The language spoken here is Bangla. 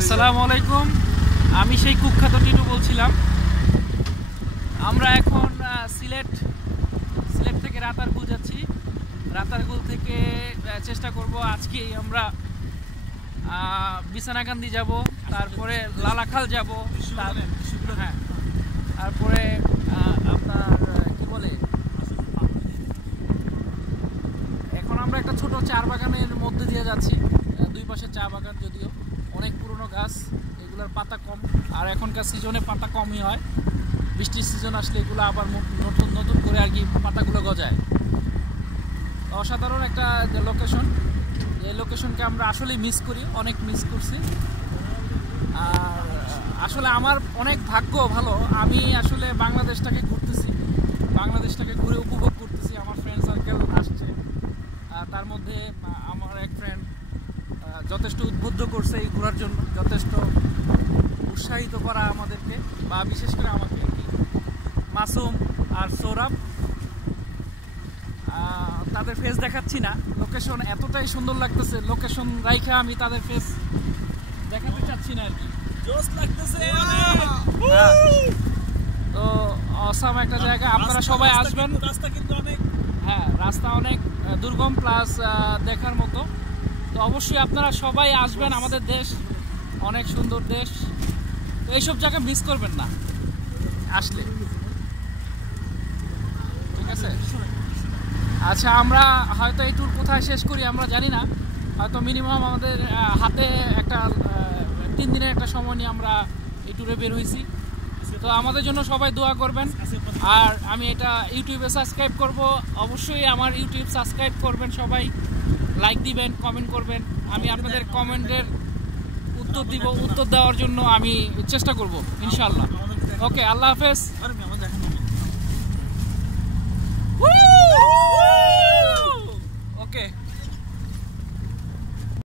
আসসালামু আলাইকুম, আমি সেই কুখ্যাত টিটু বলছিলাম। আমরা এখন সিলেট থেকে রাতারগুল যাচ্ছি। রাতারগুল থেকে চেষ্টা করব আজকেই আমরা বিছানাকান্দি যাব, তারপরে লালাখাল যাব, হ্যাঁ, তারপরে আপনার কি বলে, এখন আমরা একটা ছোট চা বাগানের মধ্যে দিয়ে যাচ্ছি। দুই পাশে চা বাগান, যদিও অনেক পুরনো গাছ, এগুলোর পাতা কম, আর এখনকার সিজনে পাতা কমই হয়। বৃষ্টির সিজন আসলে এগুলো আবার নতুন নতুন করে আর কি পাতাগুলো গজায়। অসাধারণ একটা লোকেশন, এই লোকেশনকে আমরা আসলে মিস করি, অনেক মিস করছি। আর আসলে আমার অনেক ভাগ্য ভালো, আমি আসলে বাংলাদেশটাকে ঘুরে উপভোগ করতেছি। আমার ফ্রেন্ড সার্কেল আসছে, তার মধ্যে আমার এক ফ্রেন্ড যথেষ্ট উদ্বুদ্ধ করছে এই ঘোরার জন্য, যথেষ্ট উৎসাহিত করা আমাদেরকে, বা বিশেষ করে আমাকে, মাসুম আর সৌরভ। তাদের ফেস দেখাচ্ছি না, লোকেশন এতটাই সুন্দর লাগতেছে, লোকেশন রাইখা আমি তাদের ফেস দেখাতে চাচ্ছি না আর কি। জোস লাগতেছে, তো অসাম একটা জায়গা, আপনারা সবাই আসবেন। রাস্তা কিন্তু অনেক, হ্যাঁ, রাস্তা অনেক দুর্গম প্লাস দেখার মতো। তো অবশ্যই আপনারা সবাই আসবেন, আমাদের দেশ অনেক সুন্দর দেশ, তো এইসব জায়গা মিস করবেন না আসলে, ঠিক আছে? আচ্ছা, আমরা হয়তো এই ট্যুর কোথায় শেষ করি আমরা জানি না, হয়তো মিনিমাম আমাদের হাতে একটা 3 দিনের একটা সময় নিয়ে আমরা এই ট্যুরে বের হয়েছি। তো আমাদের জন্য সবাই দোয়া করবেন। আর আমি এটা ইউটিউবে সাবস্ক্রাইব করব, অবশ্যই আমার ইউটিউব সাবস্ক্রাইব করবেন সবাই, লাইক দিবেন, কমেন্ট করবেন। আমি আপনাদের কমেন্টের উত্তর দেওয়ার জন্য আমি চেষ্টা করব ইনশাআল্লাহ। ওকে, আল্লাহ হাফেজ।